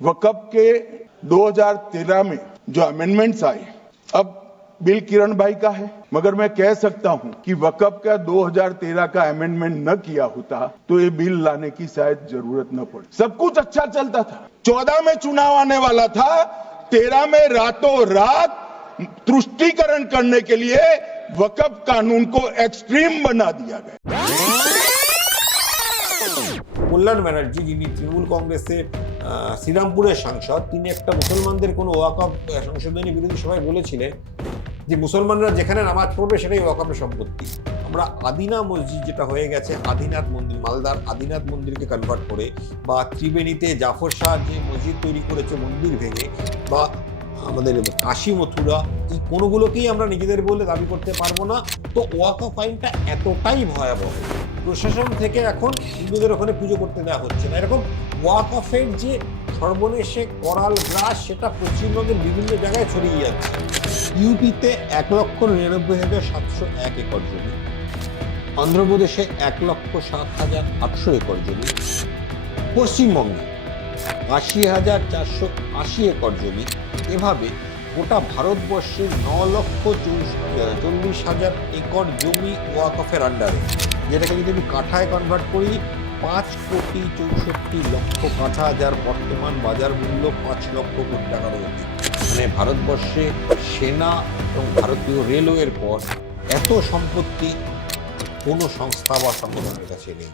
वक्फ के 2013 में जो अमेंडमेंट्स आए, अब बिल किरण भाई का है, मगर मैं कह सकता हूं कि वक्फ का 2013 का अमेंडमेंट न किया होता तो ये बिल लाने की शायद जरूरत न पड़े। सब कुछ अच्छा चलता था, 14 में चुनाव आने वाला था, 13 में रातों रात तुष्टीकरण करने के लिए वक्फ कानून को एक्सट्रीम बना दिया गया। কল্যাণ ব্যানার্জি, যিনি তৃণমূল কংগ্রেসের শ্রীরামপুরের সাংসদ, তিনি একটা মুসলমানদের কোনো ওয়াকফ সংশোধনী বিরোধী সভায় বলেছিলেন যে মুসলমানরা যেখানে নামাজ পড়বে সেটাই ওয়াকফের সম্পত্তি। আমরা আদিনা মসজিদ, যেটা হয়ে গেছে আদিনাথ মন্দির, মালদার আদিনাথ মন্দিরকে কনভার্ট করে, বা ত্রিবেণীতে জাফর শাহ যে মসজিদ তৈরি করেছে মন্দির ভেঙে, বা আমাদের কাশী মথুরা, এই কোনোগুলোকেই আমরা নিজেদের বলে দাবি করতে পারবো না। তো ওয়াকফ আইনটা এতটাই ভয়াবহ, প্রশাসন থেকে এখন হিন্দুদের ওখানে পুজো করতে দেওয়া হচ্ছে না। এরকম ওয়াকফের যে সর্বনেশে করাল গ্রাস, সেটা পশ্চিমবঙ্গের বিভিন্ন জায়গায় ছড়িয়ে যাচ্ছে। ইউপিতে 1,99,701 একর জমি, অন্ধ্রপ্রদেশে 1,07,800 একর জমি, পশ্চিমবঙ্গে 80,480 একর জমি। এভাবে গোটা ভারতবর্ষের 9,40,000 একর জমি ওয়াকফের আন্ডারে, যেটাকে যদি আমি কাঠায় কনভার্ট করি 5,64,00,000 কাঠা, যার বর্তমান বাজার মূল্য 5 লক্ষ কোটি টাকার অধিক। মানে ভারতবর্ষে সেনা এবং ভারতীয় রেলওয়ের পর এত সম্পত্তি কোনো সংস্থা বা সংগঠনের কাছে নেই।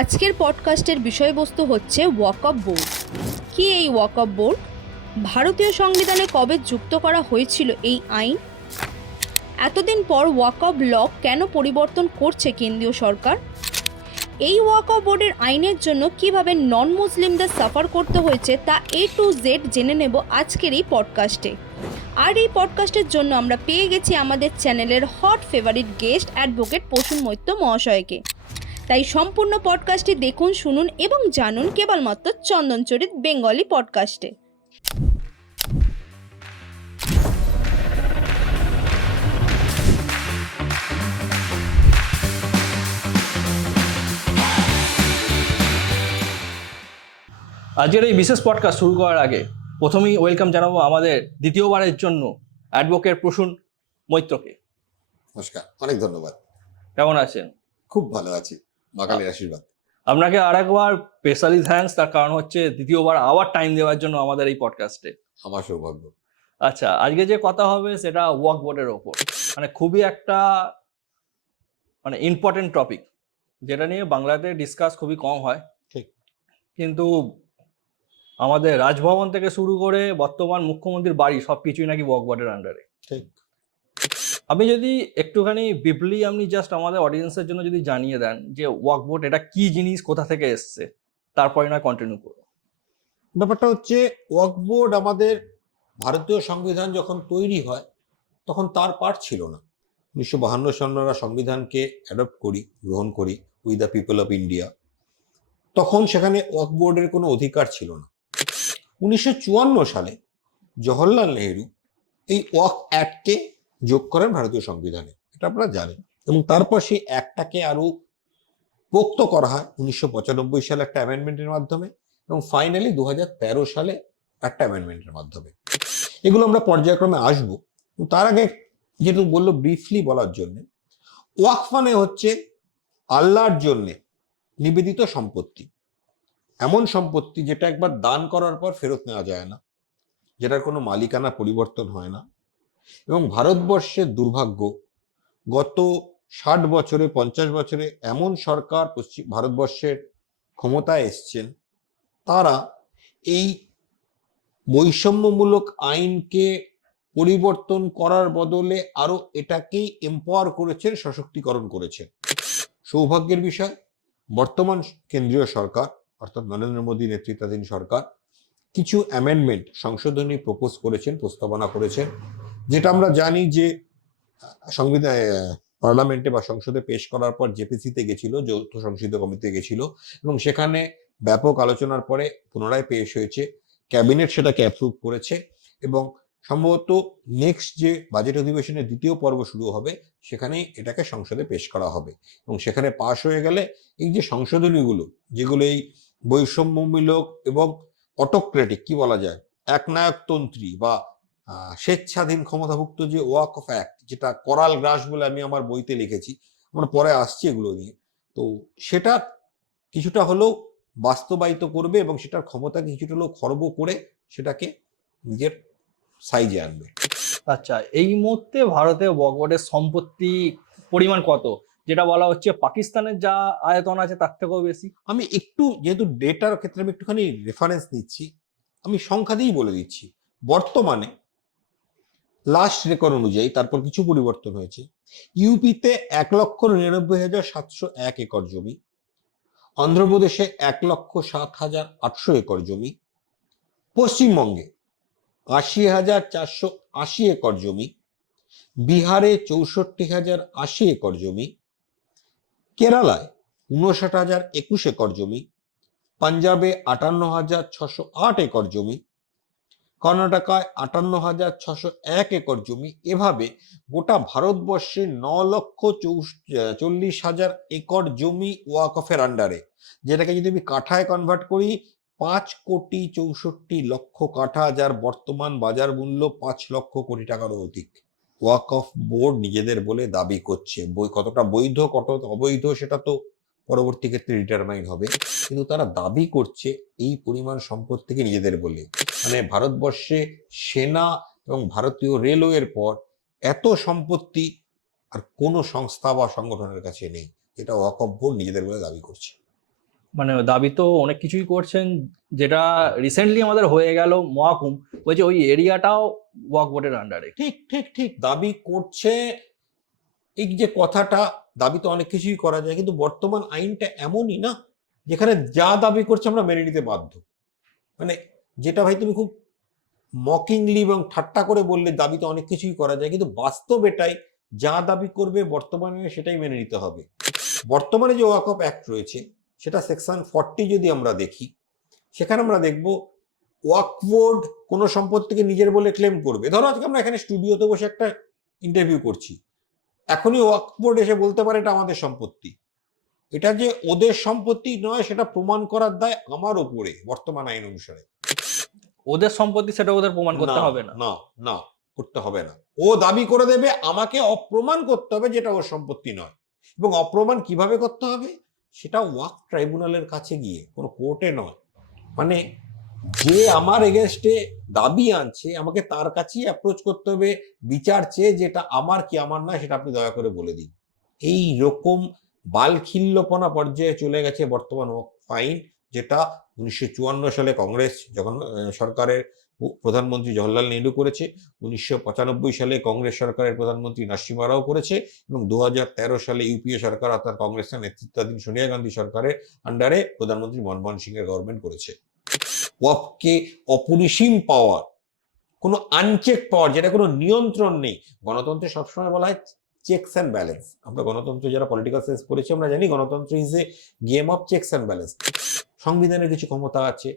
আজকের পডকাস্টের বিষয়বস্তু হচ্ছে ওয়াকফ বোর্ড। কি এই ওয়াকফ বোর্ড? ভারতীয় সংবিধানে কবে যুক্ত করা হয়েছিল এই আইন? এতদিন পর ওয়াকফ ল কেন পরিবর্তন করছে কেন্দ্রীয় সরকার? এই ওয়াকফ বোর্ডের আইনের জন্য কিভাবে নন মুসলিমদের সাফার করতে হয়েছে তা A to Z জেনে নেব আজকের এই পডকাস্টে। আর এই পডকাস্টের জন্য আমরা পেয়ে গেছি আমাদের চ্যানেলের hot favourite guest advocate Prasun Maitra মহাশয়কে। তাই সম্পূর্ণ পডকাস্টটি দেখুন, শুনুন এবং জানুন কেবলমাত্র চন্দনচরিত বেঙ্গলি পডকাস্টে। আজকের এই বিশেষ পডকাস্ট শুরু করার আগে প্রথমেই ওয়েলকাম জানাবো আমাদের দ্বিতীয়বারের জন্য অ্যাডভোকেট প্রসূন মৈত্রকে। নমস্কার, অনেক ধন্যবাদ। কেমন আছেন? খুব ভালো আছি, মা কালীর আশীর্বাদ। আপনাকে আরেকবার স্পেশালি থ্যাঙ্কস, তার কারণ হচ্ছে দ্বিতীয়বার আবার টাইম দেওয়ার জন্য আমাদের এই পডকাস্টে। আমার সৌভাগ্য। আচ্ছা, আজকে যে কথা হবে সেটা ওয়াকফ বোর্ডের ওপর, মানে খুবই একটা ইম্পর্টেন্ট টপিক, যেটা নিয়ে বাংলাতে ডিসকাস খুবই কম হয়। ঠিক। কিন্তু আমাদের রাজভবন থেকে শুরু করে বর্তমান মুখ্যমন্ত্রীর বাড়ি সবকিছুই নাকি ওয়াকফ বোর্ডের আন্ডারে। ঠিক। আপনি যদি একটুখানি ব্রিফলি আপনি জাস্ট আমাদের অডিয়েন্সের জন্য যদি জানিয়ে দেন যে ওয়াকফ বোর্ড এটা কি জিনিস, কোথা থেকে এসছে, তারপরে না কন্টিনিউ করব। ব্যাপারটা হচ্ছে, ওয়াকফ বোর্ড আমাদের ভারতীয় সংবিধান যখন তৈরি হয় তখন তার পার্ট ছিল না। 1952 সালে আমরা সংবিধানকে অ্যাডপ্ট করি, গ্রহণ করি, we the people of India. তখন সেখানে ওয়াকফ বোর্ডের কোনো অধিকার ছিল না। 1954 সালে জওহরলাল নেহেরু এই ওয়াকফ অ্যাক্টকে যোগ করেন ভারতীয় সংবিধানে, এটা আপনারা জানেন। এবং তারপর সেই অ্যাক্টটাকে আরো পোক্ত করা হয় 1995 সালে একটা অ্যামেন্ডমেন্টের মাধ্যমে, এবং ফাইনালি 2013 সালে একটা অ্যামেন্ডমেন্টের মাধ্যমে। এগুলো আমরা পর্যায়ক্রমে আসবো। তার আগে যেহেতু বললো ব্রিফলি বলার জন্য, ওয়াকফ মানে হচ্ছে আল্লাহর জন্য নিবেদিত সম্পত্তি, এমন সম্পত্তি যেটা একবার দান করার পর ফেরত নেওয়া যায় না, যেটার কোনো মালিকানা পরিবর্তন হয় না। এবং ভারতবর্ষের দুর্ভাগ্য, গত 60 বছরে 50 বছরে এমন সরকার ভারতবর্ষের ক্ষমতায় এসছেন, তারা এই বৈষম্যমূলক আইনকে পরিবর্তন করার বদলে আরো এটাকেই এম্পাওয়ার করেছেন, সশক্তিকরণ করেছেন। সৌভাগ্যের বিষয়, বর্তমান কেন্দ্রীয় সরকার অর্থাৎ নরেন্দ্র মোদী নেতৃত্বাধীন সরকার কিছু অ্যামেন্ডমেন্ট, সংশোধনী প্রপোজ করেছেন, প্রস্তাবনা করেছেন, যেটা আমরা জানি যে সংবিধান পার্লামেন্টে বা সংসদে পেশ করার পর জেপিসিতে গেছিল, যৌথ সংসদীয় কমিটিতে গেছিল, এবং সেখানে ব্যাপক আলোচনার পরে পুনরায় পেশ হয়েছে। ক্যাবিনেট সেটাকে অ্যাপ্রুভ করেছে এবং সম্ভবত নেক্সট যে বাজেট অধিবেশনের দ্বিতীয় পর্ব শুরু হবে সেখানে এটাকে সংসদে পেশ করা হবে, এবং সেখানে পাশ হয়ে গেলে এই যে সংশোধনীগুলো, যেগুলো এই বৈষম্যমূলক এবং অটোক্রেটিক, কি বলা যায়, একনায়কতন্ত্রী বা স্বেচ্ছাধীন ক্ষমতাভুক্ত যে ওয়াক অফ অ্যাক্ট, যেটা করাল গ্রাস বলে আমি আমার বইতে লিখেছি, আমরা পরে আসছি এগুলো নিয়ে, তো সেটা কিছুটা হলেও বাস্তবায়িত করবে এবং সেটার ক্ষমতাকে কিছুটা হলেও খর্ব করে সেটাকে নিজের সাইজে আনবে। আচ্ছা, এই মুহূর্তে ভারতে ওয়াকবোর্ডের সম্পত্তি পরিমাণ কত, যেটা বলা হচ্ছে পাকিস্তানের যা আয়তন আছে তার থেকেও বেশি? আমি একটু, যেহেতু ডেটার ক্ষেত্রে আমি একটুখানি রেফারেন্স নিচ্ছি, আমি সংখ্যা দিয়েই বলে দিচ্ছি। বর্তমানে লাস্ট রেকর্ড অনুযায়ী, তারপর কিছু পরিবর্তন হয়েছে, ইউপিতে 1,99,701 একর জমি, অন্ধ্রপ্রদেশে 1,07,800 একর জমি, পশ্চিমবঙ্গে 80,480 একর জমি, বিহারে 64,080 একর জমি, কেরালায় 59,021 একর জমি, পাঞ্জাবে 58,608 একর জমি, কর্ণাটকায় 58,601 একর জমি। এভাবে গোটা ভারতবর্ষে 9,40,000 একর জমি ওয়াকফের আন্ডারে, যেটাকে যদি আমি কাঠায় কনভার্ট করি 5,64,00,000 কাঠা, যার বর্তমান বাজার মূল্য 5 লক্ষ কোটি টাকারও অধিক। ওয়াকফ বোর্ড নিজেদের বলে দাবি করছে, কতটা বৈধ কত অবৈধ সেটা তো পরবর্তী ক্ষেত্রে ডিটারমাইন হবে, কিন্তু তারা দাবি করছে এই পরিমাণ সম্পত্তিকে নিজেদের বলে। মানে ভারতবর্ষে সেনা এবং ভারতীয় রেলওয়ের পর এত সম্পত্তি আর কোনো সংস্থা বা সংগঠনের কাছে নেই, যেটা ওয়াকফ বোর্ড নিজেদের বলে দাবি করছে। মানে দাবি তো অনেক কিছুই করছেন, যেটা রিসেন্টলি আমাদের হয়ে গেল মহাকুম্ভ, ওই যে ওই এরিয়াটাও ওয়াকবোর্ডের আন্ডারে। ঠিক ঠিক ঠিক দাবি করছে। এই যে কথাটা, দাবি তো অনেক কিছুই করা যায়, কিন্তু বর্তমান আইনটা এমনই না যেখানে যা দাবি করছে আমরা মেনে নিতে বাধ্য। মানে যেটা ভাই তুমি খুব মকিংলি এবং ঠাট্টা করে বললে দাবি তো অনেক কিছুই করা যায়, কিন্তু বাস্তব এটাই, যা দাবি করবে বর্তমানে সেটাই মেনে নিতে হবে। বর্তমানে যে ওয়াকফ অ্যাক্ট রয়েছে সেটা সেকশন 40 যদি আমরা দেখি, সেখানে আমরা দেখব ওয়াকফ বোর্ড কোনো সম্পত্তিকে নিজের বলে ক্লেম করবে। ধরো আজকে আমরা এখানে স্টুডিওতে বসে একটা ইন্টারভিউ করছি, এখনই ওয়াকফ বোর্ড এসে বলতে পারে এটা আমাদের সম্পত্তি। এটা যে ওদের সম্পত্তি নয় সেটা প্রমাণ করার দায় আমার উপরে বর্তমান আইন অনুসারে। ওদের সম্পত্তি সেটা ওদের প্রমাণ করতে হবে না, না না করতে হবে না। ও দাবি করে দেবে, আমাকে অপ্রমাণ করতে হবে যেটা ওর সম্পত্তি নয়। এবং অপ্রমাণ কিভাবে করতে হবে সেটা ওয়াকফ ট্রাইব্যুনালের কাছে গিয়ে, কোনো কোর্টে নয়। মানে যে আমার এগেনস্টে দাবি আনছে আমাকে তার কাছেই অ্যাপ্রোচ করতে হবে বিচার চেয়ে, যেটা আমার কি আমার না সেটা আপনি দয়া করে বলে দিন। এই রকম বালখিল্যপনা পর্যায়ে চলে গেছে বর্তমান ওয়াকফ আইন, যেটা 1954 সালে কংগ্রেস যখন সরকারের প্রধানমন্ত্রী জওহরলাল নেহরু করেছে, 1995 সালে কংগ্রেস সরকারের প্রধানমন্ত্রী নরসিমহা রাও করেছে, এবং 2013 সালে ইউপিএ সরকার অর্থাৎ কংগ্রেসের নেতৃত্বাধীন সোনিয়া গান্ধী সরকারের আন্ডারে প্রধানমন্ত্রী মনমোহন সিং এর গভর্নমেন্ট করেছে। ওয়াকফকে অপরিসীম পাওয়ার, কোনো আনচেক পাওয়ার, যেটা কোনো নিয়ন্ত্রণ নেই। গণতন্ত্রে সবসময় বলা হয় চেকস অ্যান্ড ব্যালেন্স। আমরা গণতন্ত্র যারা পলিটিক্যাল সায়েন্স পড়েছি আমরা জানি গণতন্ত্র is a game of checks and balance. সংবিধানের কিছু ক্ষমতা আছে,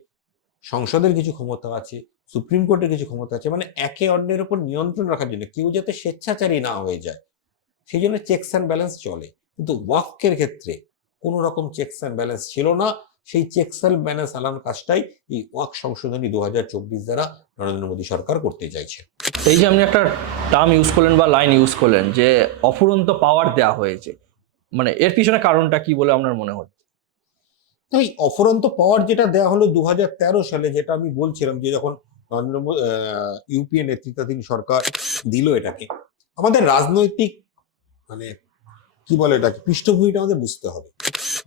সংসদের কিছু ক্ষমতা আছে, সুপ্রিম কোর্টের কিছু ক্ষমতা আছে, মানে একে অন্যের উপর নিয়ন্ত্রণ রাখার জন্য, কেউ যাতে স্বেচ্ছাচারী না হয়ে যায় সেই জন্য চেকস অ্যান্ড ব্যালেন্স চলে। কিন্তু ওয়াকফের ক্ষেত্রে কোনো রকম চেকস অ্যান্ড ব্যালেন্স ছিল না। সেই চেকস অ্যান্ড ব্যালেন্স আনার কাজটাই এই ওয়াকফ সংশোধনী 2024 দ্বারা নরেন্দ্র মোদী সরকার করতে চাইছে। এই যে আপনি একটা টার্ম ইউজ করলেন বা লাইন ইউজ করলেন যে অফুরন্ত পাওয়ার দেওয়া হয়েছে, মানে এর পিছনে কারণটা কি বলে আপনার মনে হচ্ছে? এই অফুরন্ত পাওয়ার যেটা দেওয়া হলো 2013 সালে, যেটা আমি বলছিলাম যে যখন ইউপিএ নেতৃত্বাধীন সরকার দিল এটাকে, আমাদের রাজনৈতিক মানে কি বলে এটাকে পৃষ্ঠভূমিটা আমাদের বুঝতে হবে।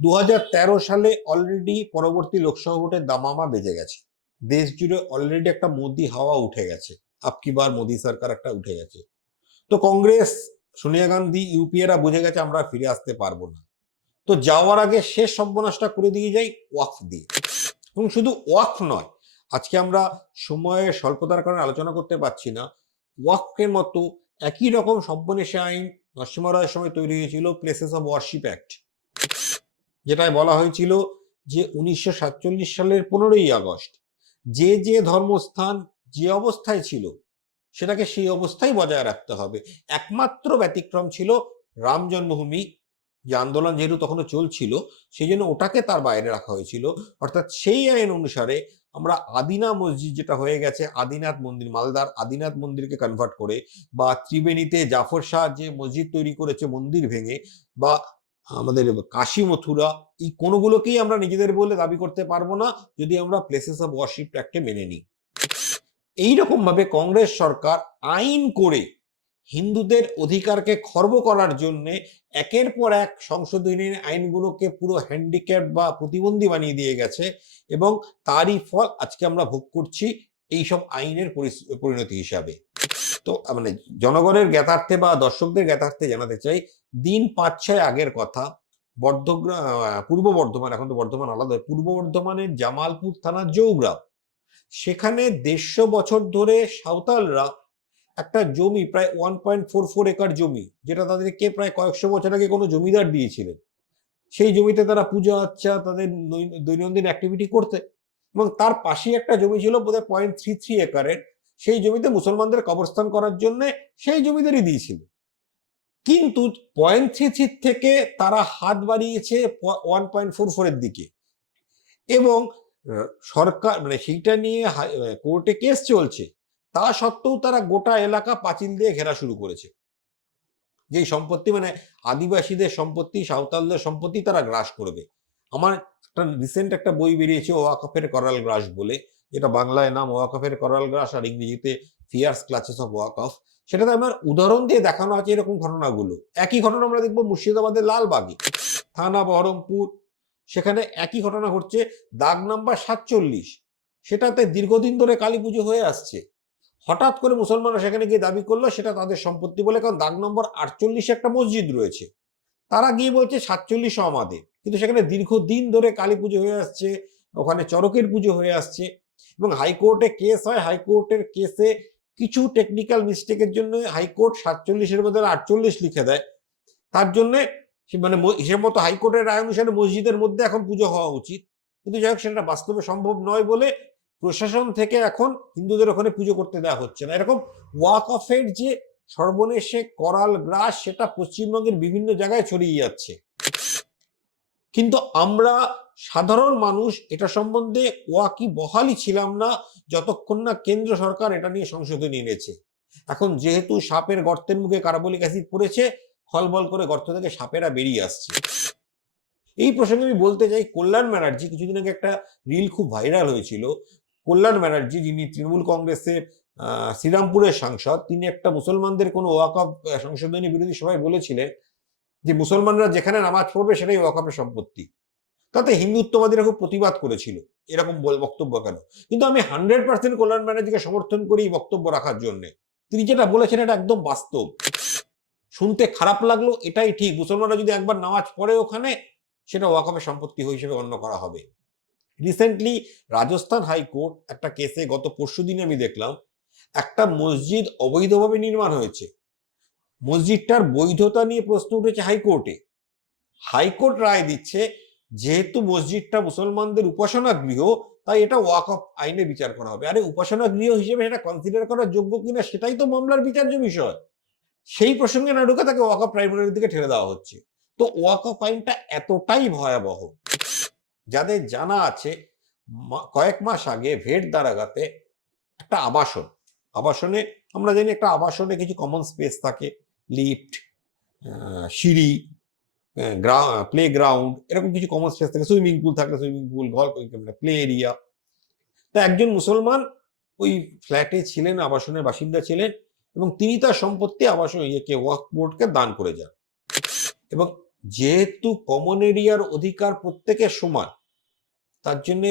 2013 সালে অলরেডি পরবর্তী লোকসভা ভোটের দামামা বেজে গেছে, দেশ জুড়ে অলরেডি একটা মোদি হাওয়া উঠে গেছে, আপকি বার মোদি সরকার একটা উঠে গেছে। তো কংগ্রেস, সোনিয়া গান্ধী, ইউপিএরা বুঝে গেছে আমরা ফিরে আসতে পারবো না। তো যাওয়ার আগে শেষ সর্বনাশটা করে দিয়ে যাই ওয়াকফ দিয়ে। এবং শুধু ওয়াকফ নয়, আজকে আমরা সময়ের স্বল্পতার কারণে আলোচনা করতে পারছি না, ওয়াকফের মতো একই রকম সব্যনেশে আইন নরসিমহা রায়ের সময় তৈরি হয়েছিল প্লেসেস অফ ওয়ারশিপ অ্যাক্ট, যেটায় বলা হয়েছিল যে 1947 সালের 15ই আগস্ট যে যে ধর্মস্থান যে অবস্থায় ছিল সেটাকে সেই অবস্থায় বজায় রাখতে হবে। একমাত্র ব্যতিক্রম ছিল রাম জন্মভূমি, যে আন্দোলন যেহেতু তখনও চলছিল, সেই জন্য ওটাকে তার বাইরে রাখা হয়েছিল। অর্থাৎ সেই আইন অনুসারে আমরা আদিনা মসজিদ, যেটা হয়ে গেছে আদিনাথ মন্দির, মালদার আদিনাথ মন্দিরকে কনভার্ট করে, বা ত্রিবেণীতে জাফর শাহ যে মসজিদ তৈরি করেছে মন্দির ভেঙে, বা আমাদের কাশী মথুরা, এই কোনোগুলোকেই আমরা নিজেদের বলে দাবি করতে পারবো না যদি আমরা প্লেসেস অফ ওয়ার্শিপ অ্যাক্টে মেনে নিই। এইরকম ভাবে কংগ্রেস সরকার আইন করে হিন্দুদের অধিকারকে খর্ব করার জন্য একের পর এক সংশোধনী আইনগুলোকে পুরো হ্যান্ডিক্যাপ বা প্রতিবন্ধী বানিয়ে দিয়ে গেছে, এবং তারই ফল আজকে আমরা ভোগ করছি এইসব আইনের পরিণতি হিসাবে। তো মানে জনগণের জ্ঞাতার্থে বা দর্শকদের জ্ঞাতার্থে জানাতে চাই, দিন 5-6 আগের কথা, পূর্ব বর্ধমান, এখন তো বর্ধমান আলাদা, পূর্ব বর্ধমানের জামালপুর থানার জৌগ্রাম, সেখানে 150 বছর ধরে সাঁওতালরা একটা জমি, প্রায় 1.44 একর জমি, যেটা তাদেরকে প্রায় কয়েকশো বছর আগে কোনো জমিদার দিয়েছিলেন, সেই জমিতে তারা পূজা আচ্ছা তাদের দৈনন্দিন অ্যাক্টিভিটি করতে, এবং তার পাশেই একটা জমি ছিল বোধহয় 0.33 একরের, সেই জমিতে মুসলমানদের কবরস্থান করার জন্য সেই জমিদারই দিয়েছিল। কিন্তু 0.33 থেকে তারা হাত বাড়িয়েছে 1.44 এর দিকে, এবং সরকার মানে সেইটা নিয়ে কোর্টে কেস চলছে, তা সত্ত্বেও তারা গোটা এলাকা পাঁচিল দিয়ে ঘেরা শুরু করেছে। যেই সম্পত্তি মানে আদিবাসীদের সম্পত্তি, সাঁওতালদের সম্পত্তি তারা গ্রাস করবে। আমার একটা রিসেন্ট একটা বই বেরিয়েছে ওয়াকফের করাল গ্রাস বলে, যেটা বাংলায় নাম ওয়াকফের করাল গ্রাস আর ইংরেজিতে ফিয়ার্স ক্লাসেস অফ ওয়াকফ। সেটাতে আমার উদাহরণ দিয়ে দেখানো আছে এরকম ঘটনাগুলো। একই ঘটনা আমরা দেখবো মুর্শিদাবাদের লালবাগে, থানা বহরমপুর, সেখানে একই ঘটনা ঘটছে। দাগ নাম্বার 47, সেটাতে দীর্ঘদিন ধরে কালী পুজো হয়ে আসছে, হঠাৎ করে মুসলমানরা সেখানে গিয়ে দাবি করলো সেটা তাদের সম্পত্তি বলে, কারণ দাগ নম্বর 48 একটা মসজিদ রয়েছে, তারা গিয়ে বলছে 47 আমাদের, কিন্তু সেখানে দীর্ঘদিন ধরে কালী পুজো হয়ে আসছে, ওখানে চরকের পুজো হয়ে আসছে, এবং হাইকোর্টে কেস হয়। হাইকোর্টের কেসে কিছু টেকনিক্যাল মিস্টেকের জন্য হাইকোর্ট 47-এর বদলে 48 লিখে দেয়। তার জন্য মানে হিসেব মতো হাইকোর্টের রায় অনুসারে মসজিদের মধ্যে এখন পুজো হওয়া উচিত, কিন্তু যাই হোক সেটা বাস্তবে সম্ভব নয় বলে প্রশাসন থেকে এখন হিন্দুদের ওখানে পুজো করতে দেওয়া হচ্ছে না। এরকম ওয়াকফের যে সর্বনেশে করাল গ্রাস, সেটা পশ্চিমবঙ্গের বিভিন্ন জায়গায় ছড়িয়ে যাচ্ছে, কিন্তু আমরা সাধারণ মানুষ এটা সম্বন্ধে ওয়াকিবহালই ছিলাম না যতক্ষণ না কেন্দ্র সরকার এটা নিয়ে সংশোধনী এনেছে। এখন যেহেতু সাপের গর্তের মুখে কার্বলিক অ্যাসিড পড়েছে, ফলবল করে গর্ত থেকে সাপেরা বেরিয়ে আসছে। এই প্রসঙ্গে আমি বলতে চাই, কল্যাণ ব্যানার্জি, কিছুদিন আগে একটা রিল খুব ভাইরাল হয়েছিল, কল্যাণ ব্যানার্জি যিনি তৃণমূল কংগ্রেসের শ্রীরামপুরের সাংসদ, তিনি একটা মুসলমানদের কোনো ওয়াকফ সংশোধনী বিরোধী সভায় বলেছিলেন যে মুসলমানরা যেখানে নামাজ পড়বে সেটাই ওয়াকফের সম্পত্তি। তাতে হিন্দুত্ববাদীরা খুব প্রতিবাদ করেছিল এরকম বক্তব্য কেন। কিন্তু আমি 100% কল্যাণ ব্যানার্জিকে সমর্থন করি বক্তব্য রাখার জন্য। তিনি যেটা বলেছেন এটা একদম বাস্তব, শুনতে খারাপ লাগলো, এটাই ঠিক। মুসলমানরা যদি একবার নামাজ পড়ে ওখানে, সেটা ওয়াকফের সম্পত্তি হিসেবে গণ্য করা হবে। রিসেন্টলি রাজস্থান হাইকোর্ট একটা কেসে, গত পরশুদিন আমি দেখলাম, একটা মসজিদ অবৈধভাবে নির্মাণ হয়েছে, মসজিদটার বৈধতা নিয়ে প্রশ্ন উঠেছে হাইকোর্টে। হাইকোর্ট রায় দিচ্ছে যেহেতু মসজিদটা মুসলমানদের উপাসনা গৃহ, তাই এটা ওয়াকফ আইনে বিচার করা হবে। আরে উপাসনা গৃহ হিসেবে সেটা কনসিডার করার যোগ্য কিনা সেটাই তো মামলার বিচার্য বিষয়। সেই প্রসঙ্গে না ঢুকে তাকে ওয়াকফ ট্রাইব্যুনালের দিকে ঠেলে দেওয়া হচ্ছে। তো ওয়াকফ আইনটা এতটাই ভয়াবহ, যাদের জানা আছে কয়েক মাস আগে ভেটদারাগাতে একটা আবাসনে আমরা জানি একটা আবাসনে কিছু কমন স্পেস থাকে, লিফট, সিঁড়ি, প্লে গ্রাউন্ড, এরকম কিছু কমন স্পেস থাকে, সুইমিং পুল থাকলে সুইমিং পুল, ঘর, প্লে এরিয়া। তা একজন মুসলমান ওই ফ্ল্যাটে ছিলেন, আবাসনের বাসিন্দা ছিলেন, এবং তিনি তার সম্পত্তি আবাসন ওয়াকফ বোর্ডকে দান করে যান। এবং যেহেতু কমন এরিয়ার অধিকার প্রত্যেকের সমান, তার জন্য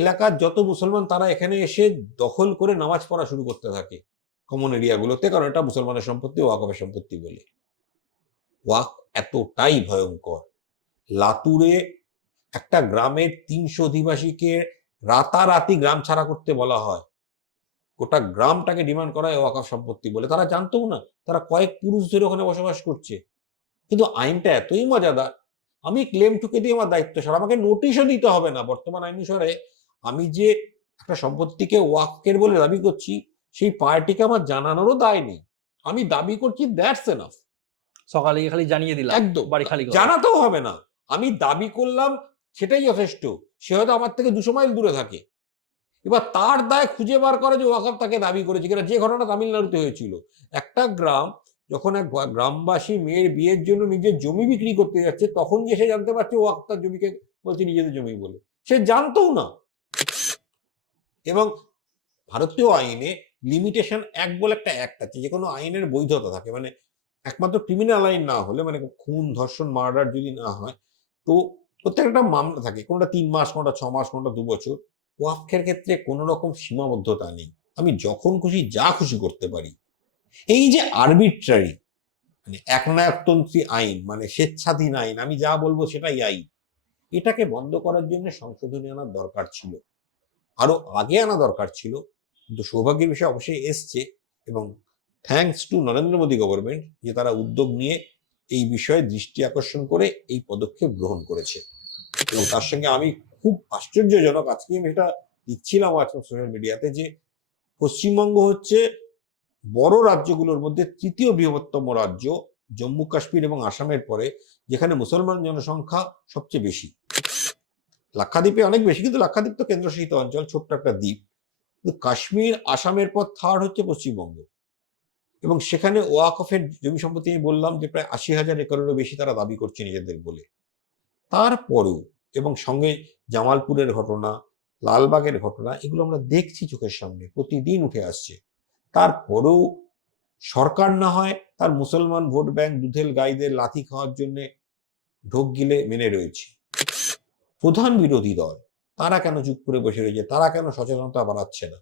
এলাকার যত মুসলমান তারা এখানে এসে দখল করে নামাজ পড়া শুরু করতে থাকে কমন এরিয়াগুলোতে, কারণ এটা মুসলমানের সম্পত্তি, ওয়াকফের সম্পত্তি বলে। ওয়াকফ এতটাই ভয়ঙ্কর, লাতুরে একটা গ্রামের 300 অধিবাসীকে রাতারাতি গ্রাম ছাড়া করতে বলা হয়, গোটা গ্রামটাকে ডিমান্ড করা হয় ওয়াকফ সম্পত্তি বলে। তারা জানতো না, তারা কয়েক পুরুষ ধরে ওখানে বসবাস করছে। কিন্তু আইনটা এতই মজাদার, আমি ক্লেম ঠুকে দিয়ে আমার দায়িত্ব সারা, আমাকে নোটিশও দিতে হবে না। বর্তমান আইন অনুসারে আমি যে একটা সম্পত্তিকে ওয়াকফের বলে দাবি করছি, সেই পার্টিকে আমার জানানোরও দায় নেই। আমি দাবি করছি দ্যাটস এনাফ। সকালে গিয়ে খালি জানিয়ে দিলাম একদম বাড়ি খালি করো। জানাতেও হবে না, আমি দাবি করলাম সেটাই যথেষ্ট। সে হয়তো আমার থেকে 200 মাইল দূরে থাকে, এবার তার দায় খুঁজে বার করে যে ওয়াকফ তাকে দাবি করেছে কিনা। যে ঘটনা তামিলনাড়ুতে হয়েছিল, একটা গ্রাম যখন এক গ্রামবাসী মেয়ের বিয়ের জন্য নিজের জমি বিক্রি করতে যাচ্ছে, তখন যে সে জানতে পারছে ওয়াকফ তার জমিকে বলছে নিজেদের জমি বলে, সে জানতও না। এবং ভারতীয় আইনে লিমিটেশন অ্যাক্ট বলে একটা অ্যাক্ট আছে, যে কোনো আইনের বৈধতা থাকে, মানে একমাত্র ক্রিমিনাল আইন না হলে, মানে খুন ধর্ষণ মার্ডার যদি না হয়, তো প্রত্যেকটা মামলা থাকে, কোনটা 3 মাস, কোনটা 6 মাস, কোনটা 2 বছর। ওয়াকফের ক্ষেত্রে কোনো রকম সীমাবদ্ধতা নেই, আমি যখন খুশি যা খুশি করতে পারি। এই যে আরবিট্রারি, মানে একনায়কতন্ত্রী আইন, মানে স্বেচ্ছাধীন আইন, আমি যা বলবো সেটাই আইন, এটাকে বন্ধ করার জন্য সংশোধনী আনার দরকার ছিল, আরো আগে আনা দরকার ছিল। কিন্তু সৌভাগ্যের বিষয় অবশ্যই এসছে, এবং thanks to Narendra Modi government যে তারা উদ্যোগ নিয়ে এই বিষয়ে দৃষ্টি আকর্ষণ করে এই পদক্ষেপ গ্রহণ করেছে। এবং তার সঙ্গে আমি খুব আশ্চর্যজনক, আজকে আমি এটা দিচ্ছিলাম আজকে সোশ্যাল মিডিয়াতে, যে পশ্চিমবঙ্গ হচ্ছে বড় রাজ্যগুলোর মধ্যে 3য় বৃহত্তম রাজ্য, জম্মু কাশ্মীর এবং আসামের পরে, যেখানে মুসলমান জনসংখ্যা সবচেয়ে বেশি। লাক্ষাদ্বীপে অনেক বেশি, কিন্তু লাক্ষাদ্বীপ তো কেন্দ্রশাসিত অঞ্চল, ছোট্ট একটা দ্বীপ। কিন্তু কাশ্মীর, আসামের পর থার্ড হচ্ছে পশ্চিমবঙ্গ। এবং সেখানে ওয়াকফের জমি সম্পত্তি আমি বললাম যে প্রায় 80,000 একরেরও বেশি তারা দাবি করছে নিজেদের বলে। তারপরেও, এবং সঙ্গে জামালপুরের ঘটনা, লালবাগের ঘটনা, এগুলো আমরা দেখছি চোখের সামনে, প্রতিদিন উঠে আসছে। তারপরেও সরকার না হয় তার মুসলমান ভোট ব্যাংক দুধেল গাইদের লাথি খাওয়ার জন্য ঢোক গিলে মেনে রয়েছে। প্রধান বিরোধী দল তারা কেন চুপ করে বসে রয়েছে, তারা কেন সচেতনতা বাড়াচ্ছে না,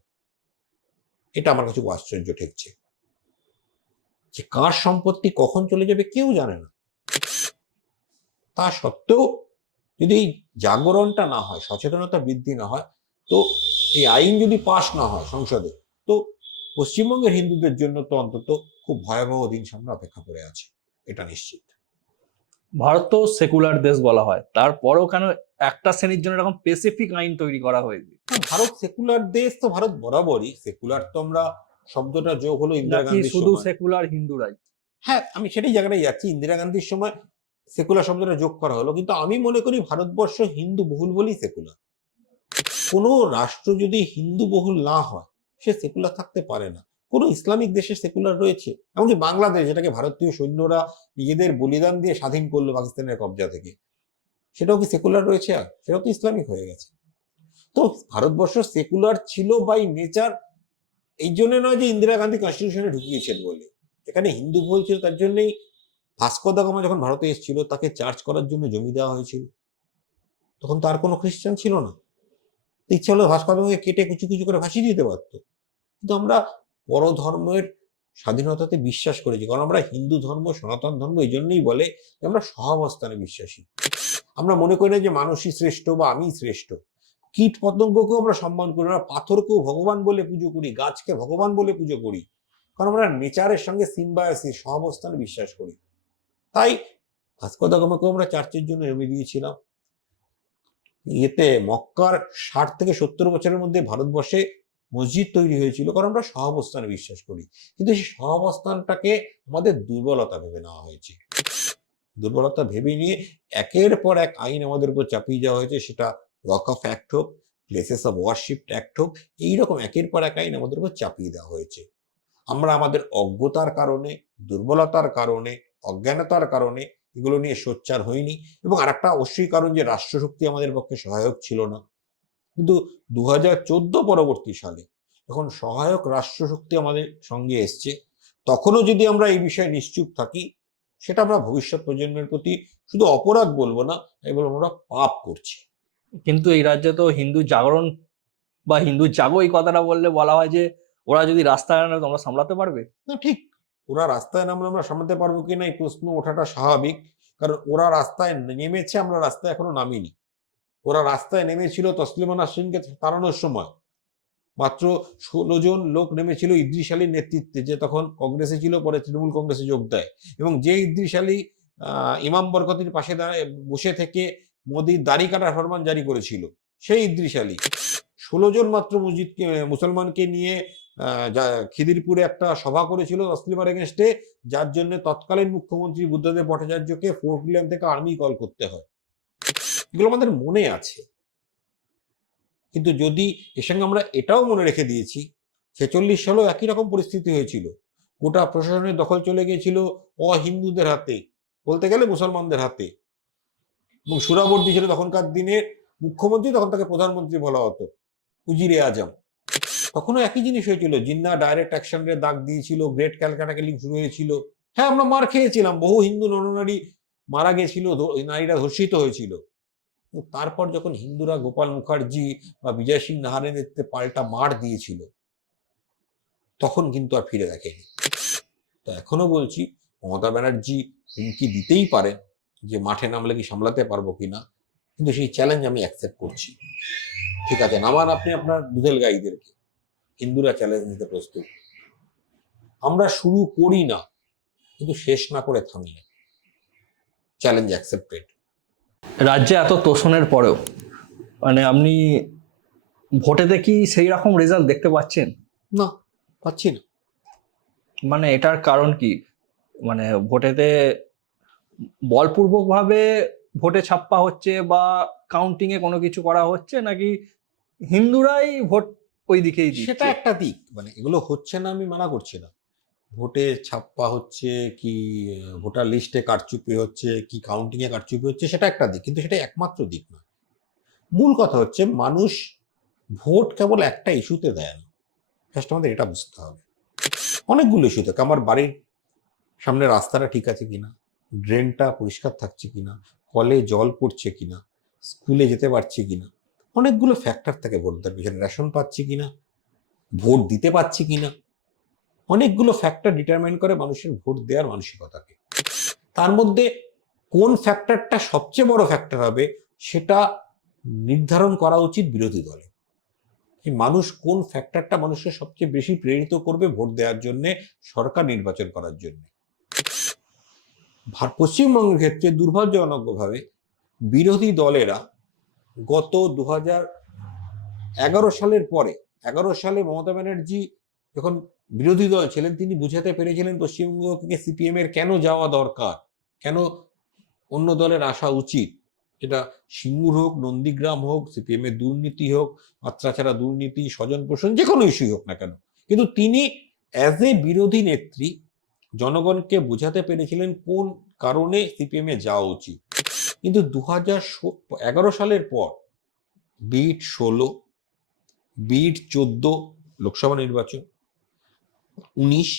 এটা আমার কাছে খুব আশ্চর্য ঠেকছে। যে কার সম্পত্তি কখন চলে যাবে কেউ জানে না, তা সত্ত্বেও যদি এই জাগরণটা না হয়, সচেতনতা বৃদ্ধি না হয়, তো এই আইন যদি পাশ না হয় সংসদে, তো পশ্চিমবঙ্গের হিন্দুদের জন্য তো অন্তত খুব ভয়াবহ দিন সামনে অপেক্ষা করে আছে, এটা নিশ্চিত। ভারত তো সেকুলার দেশ বলা হয়, তারপরেও কেন একটা শ্রেণীর জন্য এরকম স্পেসিফিক আইন তৈরি করা হয়েছে? ভারত সেকুলার দেশ তো, ভারত বরাবরই সেকুলার। তো আমরা শব্দটা যোগ হলো ইন্দিরা নাকি গান্ধীর শুধু সময়। সেকুলার হিন্দুরাই? হ্যাঁ, আমি সেটাই জায়গাটাই যাচ্ছি, ইন্দিরা গান্ধীর সময় সেকুলার শব্দটা যোগ করা হলো, কিন্তু আমি মনে করি ভারতবর্ষ হিন্দু বহুল বলেই সেকুলার। কোনো রাষ্ট্র যদি হিন্দু বহুল না হয়, সে সেকুলার থাকতে পারে না। কোনো ইসলামিক দেশে সেকুলার রয়েছে, এমনকি বাংলাদেশ, যেটাকে ভারতীয় সৈন্যরা নিজেদের বলিদান দিয়ে স্বাধীন করলো পাকিস্তানের কবজা থেকে, সেটাও কি সেকুলার রয়েছে? আর সেটাও তো ইসলামিক হয়ে গেছে। তো ভারতবর্ষ সেকুলার ছিল বাই নেচার, এই জন্য নয় যে ইন্দিরা গান্ধী কনস্টিটিউশনে ঢুকিয়েছেন বলে। এখানে হিন্দু বহুল ছিল, তার জন্যই ভাস্কো দা গামা যখন ভারতে এসেছিল তাকে চার্চ করার জন্য জমি দেওয়া হয়েছিল। তখন তার কোনো খ্রিস্টান ছিল না, ইচ্ছা হলো ভাস্কো দা গামাকে কেটে কুচি কুচি করে ভাসিয়ে দিতে পারতো। কিন্তু আমরা পরধর্মের স্বাধীনতাতে বিশ্বাস করেছি, কারণ আমরা হিন্দু ধর্ম, সনাতন ধর্ম এই জন্যই বলে যে আমরা সহাবস্থানে বিশ্বাসী। আমরা মনে করি না যে মানুষই শ্রেষ্ঠ বা আমি শ্রেষ্ঠ। কীট পতঙ্গকেও আমরা সম্মান করি, আমরা পাথরকেও ভগবান বলে পুজো করি, গাছকে ভগবান বলে পুজো করি, কারণ আমরা নেচারের সঙ্গে সিম্বায়োসিস, সহাবস্থানে বিশ্বাস করি। তাই ভাস্কো দা গামাকেও আমরা চার্চের জন্য জমি দিয়েছিলাম। এতে মক্কার 60 থেকে 70 বছরের মধ্যে ভারতবর্ষে মসজিদ তৈরি হয়েছিল, কারণ আমরা সহাবস্থানে বিশ্বাস করি। কিন্তু সেই সহাবস্থানটাকে আমাদের দুর্বলতা ভেবে নেওয়া হয়েছে। দুর্বলতা ভেবে নিয়ে একের পর এক আইন আমাদের উপর চাপিয়ে দেওয়া হয়েছে, সেটা ওয়াকফ অ্যাক্ট হোক, প্লেসেস অফ ওয়ারশিপ অ্যাক্ট হোক, এইরকম একের পর এক আইন আমাদের উপর চাপিয়ে দেওয়া হয়েছে। আমরা আমাদের অজ্ঞতার কারণে, দুর্বলতার কারণে, অজ্ঞানতার কারণে এগুলো নিয়ে সোচ্চার হয়নি। এবং আরেকটা অবশ্যই কারণ যে রাষ্ট্রশক্তি আমাদের পক্ষে সহায়ক ছিল না। কিন্তু 2014 পরবর্তী সালে যখন সহায়ক রাষ্ট্রশক্তি আমাদের সঙ্গে এসছে, তখনও যদি আমরা এই বিষয়ে নিশ্চুপ থাকি, সেটা আমরা ভবিষ্যৎ প্রজন্মের প্রতি শুধু অপরাধ বলবো না, আমি বলবো আমরা পাপ করছি। কিন্তু এই রাজ্যে তো হিন্দু জাগরণ বা হিন্দু জাগো এই কথাটা বললে বলা হয় যে ওরা যদি রাস্তায় আনে তোমরা সামলাতে পারবে না, ঠিক, ওরা রাস্তায় নামলে আমরা সামলাতে পারবো কিনা এই প্রশ্ন ওঠাটা স্বাভাবিক, কারণ ওরা রাস্তায় নেমেছে, আমরা রাস্তায় এখনো নামিনি। ওরা রাস্তায় নেমেছিল তসলিমা নাসরিনকে তাড়ানোর সময়, মাত্র 16 জন লোক নেমেছিল ইদ্রিস আলীর নেতৃত্বে, যে তখন কংগ্রেসে ছিল, পরে তৃণমূল কংগ্রেসে যোগ দেয়। এবং যে ইদ্রিস আলী ইমাম বরকতির পাশে বসে থেকে মোদির দাড়ি কাটার ফরমান জারি করেছিল, সেই ইদ্রিস আলী 16 জন মাত্র মুসলমানকে নিয়ে খিদিরপুরে একটা সভা করেছিল তসলিমার এগেনস্টে, যার জন্য তৎকালীন মুখ্যমন্ত্রী বুদ্ধদেব ভট্টাচার্যকে ফোর্ট উইলিয়াম থেকে আর্মি কল করতে হয়। এগুলো আমাদের মনে আছে। কিন্তু যদি এর সঙ্গে আমরা এটাও মনে রেখে দিয়েছি 46 সালেও একই রকম পরিস্থিতি হয়েছিল, গোটা প্রশাসনের দখল চলে গিয়েছিল অহিন্দুদের হাতে, বলতে গেলে মুসলমানদের হাতে, এবং সুরাবর্দী ছিল তখনকার দিনের মুখ্যমন্ত্রী, তখন তাকে প্রধানমন্ত্রী বলা হতো, উজিরে আজম। তখনও একই জিনিস হয়েছিল, জিন্নাহ ডাইরেক্ট অ্যাকশনের ডাক দিয়েছিল, গ্রেট ক্যালকাটা কিলিং শুরু হয়েছিল। হ্যাঁ, আমরা মার খেয়েছিলাম, বহু হিন্দু নরনারী মারা গেছিল, নারীরা ধর্ষিত হয়েছিল। তারপর যখন হিন্দুরা গোপাল মুখার্জি বা বিজয় সিং নাহারের নেতৃত্বে পাল্টা মার দিয়েছিল, তখন কিন্তু আর ফিরে দেখেনি। তো এখনো বলছি, মমতা ব্যানার্জি হুমকি দিতেই পারেন যে মাঠে নামলে কি সামলাতে পারবো কিনা, কিন্তু সেই চ্যালেঞ্জ আমি অ্যাকসেপ্ট করছি। ঠিক আছে, নামান আপনি আপনার দুধেল গাইদেরকে, হিন্দুরা চ্যালেঞ্জ নিতে প্রস্তুত। আমরা শুরু করি না, কিন্তু শেষ না করে থামি না। Challenge accepted. রাজ্যে এত তোষণের পরেও মানে আপনি ভোটেতে কি সেই রকম রেজাল্ট দেখতে পাচ্ছেন? না, পাচ্ছি না। মানে এটার কারণ কি? মানে ভোটেতে বলপূর্বকভাবে ভোটে ছাপ্পা হচ্ছে বা কাউন্টিং এ কোনো কিছু করা হচ্ছে, নাকি হিন্দুরাই ভোট ওই দিকেই দিচ্ছে? সেটা একটা দিক, মানে এগুলো হচ্ছে না আমি মানা করছি না। ভোটে ছাপ্পা হচ্ছে কি ভোটার লিস্টে কারচুপি হচ্ছে কি কাউন্টিং এ কারচুপি হচ্ছে, সেটা একটা দিক, কিন্তু সেটা একমাত্র দিক না। মূল কথা হচ্ছে মানুষ ভোট কেবল একটা ইস্যুতে দেয় না। ফার্স্ট আমাদের এটা বুঝতে হবে। অনেকগুলো ইস্যু থাকে, আমার বাড়ির সামনে রাস্তাটা ঠিক আছে কিনা, ড্রেনটা পরিষ্কার থাকছে কিনা, কলে জল পড়ছে কিনা, স্কুলে যেতে পারছি কিনা, অনেকগুলো ফ্যাক্টর থাকে ভোট দেওয়ার পিছনে। রেশন পাচ্ছি কিনা, ভোট দিতে পারছি কিনা, অনেকগুলো ফ্যাক্টর ডিটারমাইন করে মানুষের ভোট দেওয়ার মানসিকতাকে। তার মধ্যে কোন ফ্যাক্টরটা সবচেয়ে বড় ফ্যাক্টর হবে সেটা নির্ধারণ করা উচিত বিরোধী দলে। মানুষ কোন ফ্যাক্টরটা মানুষকে সবচেয়ে বেশি প্রেরিত করবে ভোট দেওয়ার জন্য, সরকার নির্বাচন করার জন্য। পশ্চিমবঙ্গের ক্ষেত্রে দুর্ভাগ্যজনকভাবে বিরোধী দলেরা গত 2011 সালের পরে, 11 সালে মমতা ব্যানার্জি যখন বিরোধী দল ছিলেন, তিনি বুঝাতে পেরেছিলেন পশ্চিমবঙ্গ থেকে সিপিএম এর কেন যাওয়া দরকার, কেন অন্য দলের আসা উচিত। এটা সিঙ্গুর হোক, নন্দীগ্রাম হোক, সিপিএম এর দুর্নীতি হোক, মাত্রাছাড়া দুর্নীতি, স্বজন পোষণ, যে কোনো ইস্যু হোক না কেন, কিন্তু তিনি অ্যাজ এ বিরোধী নেত্রী জনগণকে বোঝাতে পেরেছিলেন কোন কারণে সিপিএম এ যাওয়া উচিত। কিন্তু 2011 সালের পর বিট 16, বিট 14 লোকসভা নির্বাচন, 19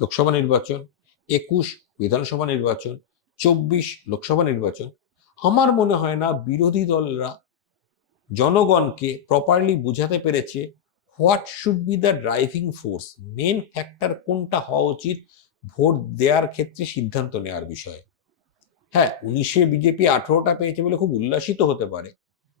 লোকসভা নির্বাচন, 21 বিধানসভা নির্বাচন, 24 লোকসভা নির্বাচন, আমার মনে হয় না বিরোধী দলরা জনগণকে প্রপারলি বোঝাতে পেরেছে what should be the driving force, main factor কোনটা হওয়া উচিত ভোট দেওয়ার ক্ষেত্রে সিদ্ধান্ত নেওয়ার বিষয়ে। হ্যাঁ, 19-এ বিজেপি 18টা পেয়েছে বলে খুব উল্লাসিত হতে পারে,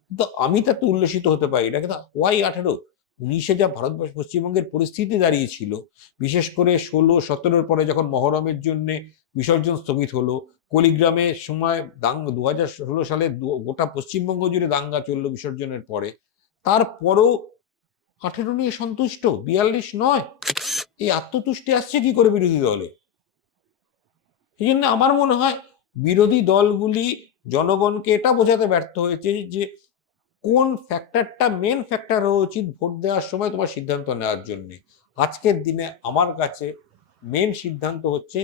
কিন্তু আমি তাতে উল্লসিত হতে পারি না। কিন্তু ওয়াই 18? 19-এ যা ভারতবর্ষ পশ্চিমবঙ্গের পরিস্থিতি দাঁড়িয়েছিল, বিশেষ করে 16-17 পরে যখন মহরমের জন্য বিসর্জন স্থগিত হলো, কলিগ্রামের সময় 2016 সালে গোটা পশ্চিমবঙ্গ জুড়ে দাঙ্গা চললো বিসর্জনের পরে, তারপরও 18 নিয়ে সন্তুষ্ট, 42 নয়। এই আত্মতুষ্টি আসছে কি করে বিরোধী দলে? এই জন্য আমার মনে হয় বিরোধী দলগুলি জনগণকে এটা বোঝাতে ব্যর্থ হয়েছে যে কোন ফ্যাক্টরটা মেন ফ্যাক্টর হওয়া উচিত ভোট দেওয়ার সময় তোমার সিদ্ধান্ত নেওয়ার জন্য। আজকের দিনে আমার কাছে মেন সিদ্ধান্ত হচ্ছে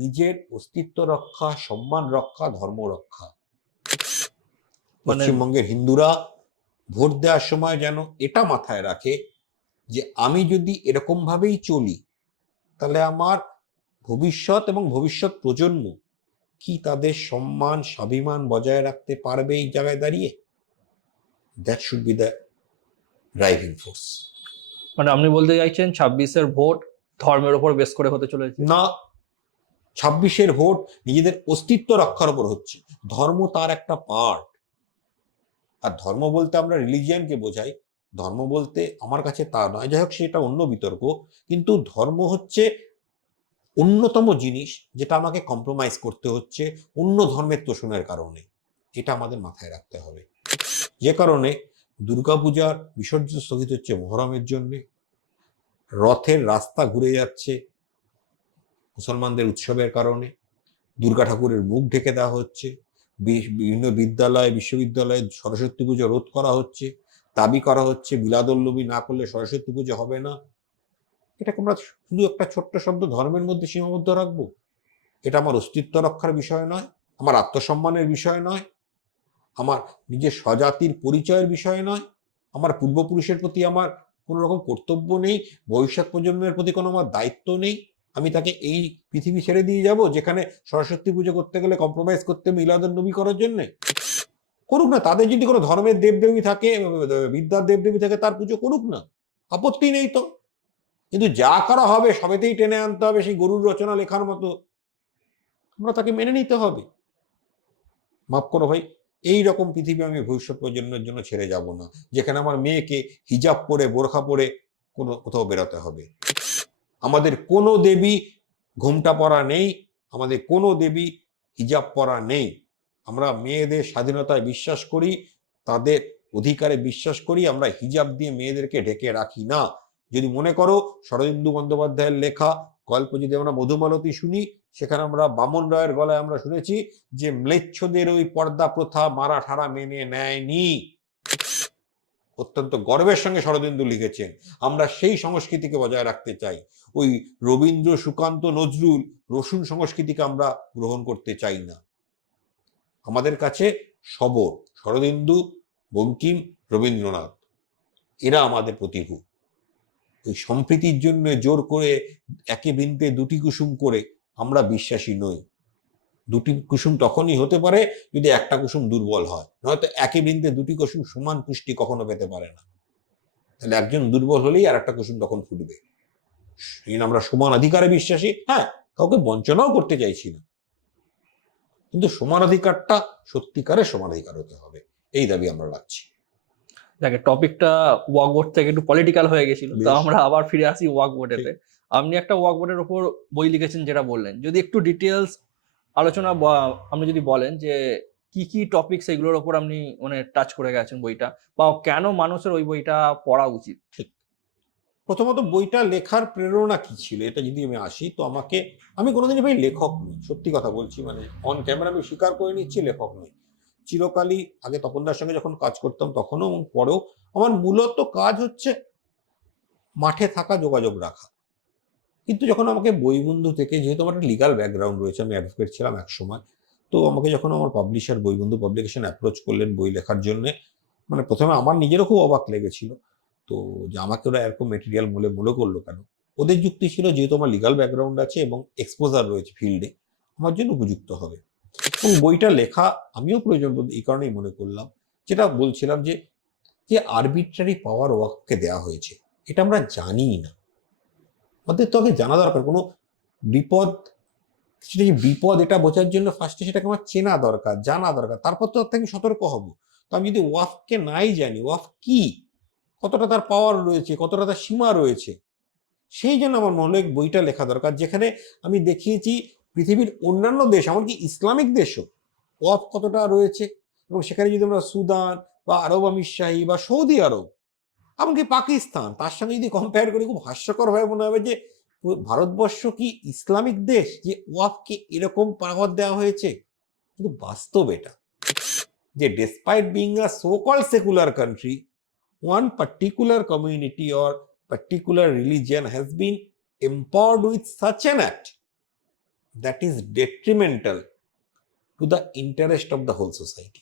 নিজের অস্তিত্ব রক্ষা, সম্মান রক্ষা, ধর্ম রক্ষা। পশ্চিমবঙ্গের হিন্দুরা ভোট দেওয়ার সময় যেন এটা মাথায় রাখে যে আমি যদি এরকম ভাবেই চলি, তাহলে আমার ভবিষ্যৎ এবং ভবিষ্যৎ প্রজন্ম কি তাদের সম্মান স্বাভিমান বজায় রাখতে পারবে এই জায়গায় দাঁড়িয়ে? That should be the driving force. মানে আপনি বলতে চাইছেন 26-এর ভোট ধর্মের উপর বেস করে হতে চলেছে? না, 26-এর ভোট নিজেদের অস্তিত্ব রক্ষার উপর হচ্ছে। ধর্ম তার একটা পার্ট। আর ধর্ম বলতে আমরা রিলিজিয়ানকে বোঝাই, ধর্ম বলতে আমার কাছে তা নয়। যাই হোক, সেটা অন্য বিতর্ক। কিন্তু ধর্ম হচ্ছে অন্যতম জিনিস যেটা আমাকে কম্প্রোমাইজ করতে হচ্ছে অন্য ধর্মের তোষণের কারণে। এটা আমাদের মাথায় রাখতে হবে। যে কারণে দুর্গাপূজার বিসর্জন স্থগিত হচ্ছে মহরমের জন্যে, রথের রাস্তা ঘুরে যাচ্ছে মুসলমানদের উৎসবের কারণে, দুর্গা ঠাকুরের মুখ ঢেকে দেওয়া হচ্ছে, বিভিন্ন বিদ্যালয় বিশ্ববিদ্যালয়ে সরস্বতী পুজো রোধ করা হচ্ছে, দাবি করা হচ্ছে বিলাদুল্নবী না করলে সরস্বতী পুজো হবে না। এটাকে আমরা শুধু একটা ছোট্ট শব্দ ধর্মের মধ্যে সীমাবদ্ধ রাখবো? এটা আমার অস্তিত্ব রক্ষার বিষয় নয়, আমার আত্মসম্মানের বিষয় নয়, আমার নিজের স্বজাতির পরিচয়ের বিষয় নয়, আমার পূর্বপুরুষের প্রতি আমার কোনো রকম কর্তব্য নেই, ভবিষ্যৎ প্রজন্মের প্রতি কোনো আমার দায়িত্ব নেই। আমি তাকে এই পৃথিবী ছেড়ে দিয়ে যাব যেখানে সরস্বতী পুজো করতে গেলে কম্প্রোমাইজ করতে মিলাদুন্নবী করার জন্য? করুক না, তাদের যদি কোনো ধর্মের দেবদেবী থাকে, বিদ্যার দেবদেবী থাকে, তার পুজো করুক না, আপত্তি নেই তো। কিন্তু যা করা হবে সবেতেই টেনে আনতে হবে সেই গরুর রচনা লেখার মতো, আমরা তাকে মেনে নিতে হবে। মাফ করো ভাই, এই রকম পৃথিবী আমি ভবিষ্যৎ প্রজন্মের জন্য ছেড়ে যাব না, যেখানে আমার মেয়েকে হিজাব পরে বোরখা পরে কোথাও বেরোতে হবে। আমাদের কোনো দেবী ঘোমটা পরা নেই, আমাদের কোনো দেবী হিজাব পরা নেই। আমরা মেয়েদের স্বাধীনতায় বিশ্বাস করি, তাদের অধিকারে বিশ্বাস করি। আমরা হিজাব দিয়ে মেয়েদেরকে ঢেকে রাখি না। যদি মনে করো শরদিন্দু বন্দ্যোপাধ্যায়ের লেখা গল্প যদি আমরা মধুমালতী শুনি, সেখানে আমরা বামন রায়ের গলায় আমরা শুনেছি যে ম্লেচ্ছদের ওই পর্দা প্রথা মারাঠারা মেনে নেয়নি। অত্যন্ত গর্বের সঙ্গে শরদিন্দু লিখেছেন। আমরা সেই সংস্কৃতিকে বজায় রাখতে চাই। ওই রবীন্দ্র, সুকান্ত, নজরুল, রসুন সংস্কৃতিকে আমরা গ্রহণ করতে চাই না। আমাদের কাছে শবর, শরদিন্দু, বঙ্কিম, রবীন্দ্রনাথ, এরা আমাদের প্রতিভূ। ওই সম্প্রীতির জন্য জোর করে একে বৃন্তে দুটি কুসুম করে আমরা বিশ্বাসী নই। দুটি কুসুম তখনই হতে পারে যদি একটা কুসুম দুর্বল হয়, নয়তো একে বৃন্তে দুটি কুসুম সমান পুষ্টি কখনো পেতে পারে না। তাহলে একজন দুর্বল হলেই আর একটা কুসুম তখন ফুটবে। আমরা সমান অধিকারে বিশ্বাসী, হ্যাঁ, কাউকে বঞ্চনাও করতে চাইছি না, কিন্তু সমান অধিকারটা সত্যিকারের সমান অধিকার হতে হবে, এই দাবি আমরা রাখছি। দেখে টপিকটা ওয়াকবোর্ড থেকে একটু পলিটিক্যাল হয়ে গেছিল, তো আমরা আবার ফিরে আসি ওয়াকবোর্ডেতে। আপনি একটা ওয়াকবোর্ডের উপর বই লিখেছেন যেটা বললেন, যদি একটু ডিটেলস আলোচনা আপনি যদি বলেন যে কি কি টপিক সেগুলোর উপর আপনি মানে টাচ করে গেছেন বইটা, বা কেন মানুষের ওই বইটা পড়া উচিত। ঠিক, প্রথমত বইটা লেখার প্রেরণা কি ছিল এটা যদি আমি আসি, তো আমি কোনোদিনই ভাই লেখক নই, সত্যি কথা বলছি, মানে অন ক্যামেরা আমি স্বীকার করে নিচ্ছি লেখক নই। চিরকালই আগে তপনদার সঙ্গে যখন কাজ করতাম তখনও এবং পরেও আমার মূলত কাজ হচ্ছে মাঠে থাকা, যোগাযোগ রাখা। কিন্তু যখন আমাকে বইবন্ধু থেকে, যেহেতু আমার একটা লিগাল ব্যাকগ্রাউন্ড রয়েছে, আমি অ্যাডভোকেট ছিলাম এক সময়, তো আমাকে যখন আমার পাবলিশার বইবন্ধু পাবলিকেশন অ্যাপ্রোচ করলেন বই লেখার জন্যে, মানে প্রথমে আমার নিজেরও খুব অবাক লেগেছিল, তো যে আমাকে ওরা এরকম মেটেরিয়াল মনে করলো কেন। ওদের যুক্তি ছিল যেহেতু আমার লিগাল ব্যাকগ্রাউন্ড আছে এবং এক্সপোজার রয়েছে ফিল্ডে, আমার জন্য উপযুক্ত হবে। এবং বইটা লেখা আমিও প্রয়োজন এই কারণেই মনে করলাম, যেটা বলছিলাম যে যে আরবিট্রারি পাওয়ার ওয়াকফকে দেওয়া হয়েছে এটা আমরা জানি না। আমাদের তো আগে জানা দরকার, কোনো বিপদ, সেটা যে বিপদ এটা বোঝার জন্য ফার্স্টে সেটাকে আমার চেনা দরকার, জানা দরকার, তারপর তো আমি সতর্ক হব। তো আমি যদি ওয়াকফকে নাই জানি, ওয়াকফ কি, কতটা তার পাওয়ার রয়েছে, কতটা তার সীমা রয়েছে, সেই জন্য আমার মনে হয় বইটা লেখা দরকার, যেখানে আমি দেখিয়েছি পৃথিবীর অন্যান্য দেশ, এমনকি ইসলামিক দেশও ওয়াকফ কতটা রয়েছে। এবং সেখানে যদি আমরা সুদান বা আরব আমিরশাহী বা সৌদি আরব, এমনকি পাকিস্তান, তার সঙ্গে যদি কম্পেয়ার করি, খুব হাস্যকরভাবে মনে হবে যে ভারতবর্ষ কি ইসলামিক দেশ যে ওয়াকফকে এরকম পাওয়ার দেওয়া হয়েছে। কিন্তু বাস্তব এটা যে despite being a so called secular country, one particular community or particular religion has been empowered with such an act that is detrimental to the interest of the whole society.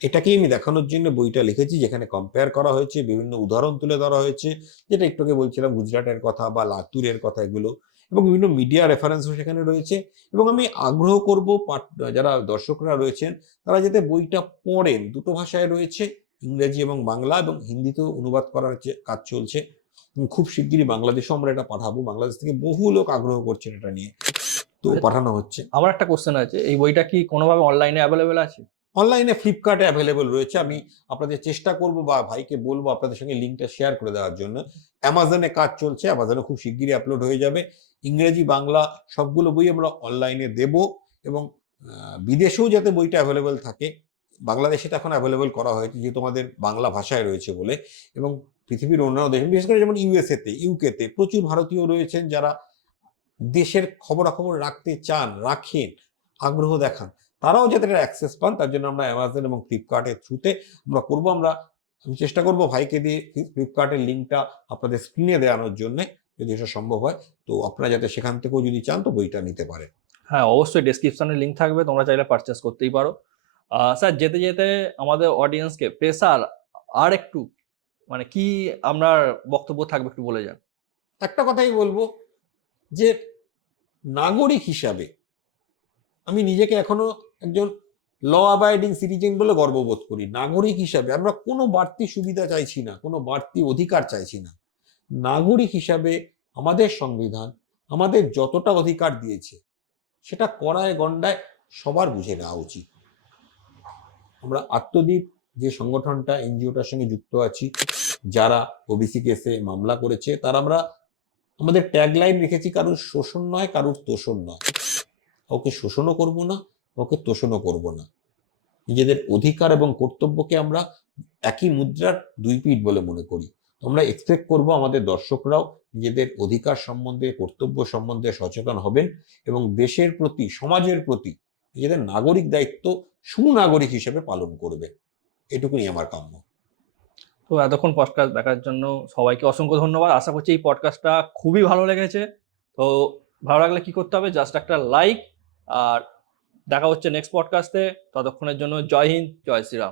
এটাকেই আমি দেখানোর জন্য বইটা লিখেছি, যেখানে কম্পেয়ার করা হয়েছে, বিভিন্ন উদাহরণ তুলে ধরা হয়েছে, যেটা একটু আগে বলছিলাম গুজরাটের কথা বা লাতুরের কথা, এগুলো, এবং বিভিন্ন মিডিয়া রেফারেন্সও সেখানে রয়েছে। এবং আমি আগ্রহ করব যারা দর্শকরা রয়েছেন তারা যাতে বইটা পড়েন। দুটো ভাষায় রয়েছে, ইংরেজি এবং বাংলা, এবং হিন্দিতেও অনুবাদ করার কাজ চলছে। খুব শিগগিরই বাংলাদেশও আমরা এটা পাঠাবো, বাংলাদেশ থেকে বহু লোক আগ্রহ করছেন এটা নিয়ে, তো পাঠানো হচ্ছে। আমার একটা কোশ্চেন আছে, এই বইটা কি কোনোভাবে অনলাইনে অ্যাভেলেবেল আছে? অনলাইনে ফ্লিপকার্টে অ্যাভেলেবল রয়েছে। আমি আপনাদের চেষ্টা করব বা ভাইকে বলবো আপনাদের সঙ্গে লিঙ্কটা শেয়ার করে দেওয়ার জন্য। অ্যামাজনে কাজ চলছে, অ্যামাজনে খুব শিগগিরই আপলোড হয়ে যাবে। ইংরেজি বাংলা সবগুলো বই আমরা অনলাইনে দেব, এবং বিদেশেও যাতে বইটা অ্যাভেলেবল থাকে বাংলাদেশে তো এখন অ্যাভেলেবল করা হয়েছে, যেহেতু আমাদের বাংলা ভাষায় রয়েছে বলে। এবং পৃথিবীর অন্যান্য দেশ, বিশেষ করে যেমন ইউএসএতে, ইউকেতে প্রচুর ভারতীয় রয়েছেন যারা দেশের খবরাখবর রাখতে চান, রাখেন, আগ্রহ দেখান। তারাও যাতে অ্যাক্সেস পান, তার জন্য আমরা অ্যামাজন এবং ফ্লিপকার্টের থ্রুতে আমরা করবো। আমি চেষ্টা করবো ভাইকে দিয়ে ফ্লিপকার্টের লিঙ্কটা আপনাদের স্ক্রিনে দেওয়ানোর জন্য, যদি এটা সম্ভব হয়। তো আপনারা যাতে সেখান থেকেও যদি চান তো বইটা নিতে পারেন। হ্যাঁ, অবশ্যই ডেসক্রিপশনে লিঙ্ক থাকবে, তোমরা চাইলে পারচেস করতেই পারো। স্যার, যেতে যেতে আমাদের অডিয়েন্সকে প্রেসার আর একটু মানে কি আপনার বক্তব্য থাকবে একটু বলে যান। একটা কথাই বলবো যে নাগরিক হিসাবে আমি নিজেকে এখনো একজন ল অ্যাবাইডিং সিটিজেন বলে গর্ববোধ করি। নাগরিক হিসাবে আমরা কোনো বাড়তি সুবিধা চাইছি না, কোনো বাড়তি অধিকার চাইছি না। নাগরিক হিসাবে আমাদের সংবিধান আমাদের যতটা অধিকার দিয়েছে সেটা কড়ায় গণ্ডায় সবার বুঝে নেওয়া উচিত। আমরা আত্মদ্বীপ যে সংগঠনটা, এনজিওটার সঙ্গে যুক্ত আছি, যারা ওবিসি কেসে মামলা করেছে, তারা আমরা আমাদের ট্যাগলাইন রেখেছি, কারুর শোষণ নয়, কারুর তোষণ নয়। কাউকে শোষণও করব না, কাউকে তোষণও করব না। নিজেদের অধিকার এবং কর্তব্যকে আমরা একই মুদ্রার দুই পিঠ বলে মনে করি। আমরা এক্সপেক্ট করব আমাদের দর্শকরাও নিজেদের অধিকার সম্বন্ধে, কর্তব্য সম্বন্ধে সচেতন হবেন এবং দেশের প্রতি, সমাজের প্রতি নিজেদের নাগরিক দায়িত্ব সুনাগরিক হিসেবে পালন করবে। এটুকুনি আমার কাম্য। তো এতক্ষণ পডকাস্ট দেখার জন্য সবাইকে অসংখ্য ধন্যবাদ। আশা করছি এই পডকাস্টটা খুবই ভালো লেগেছে। তো ভালো লাগলে কি করতে হবে, জাস্ট একটা লাইক। আর দেখা হচ্ছে নেক্সট পডকাস্টে। ততক্ষণের জন্য জয় হিন্দ, জয় শ্রীরাম।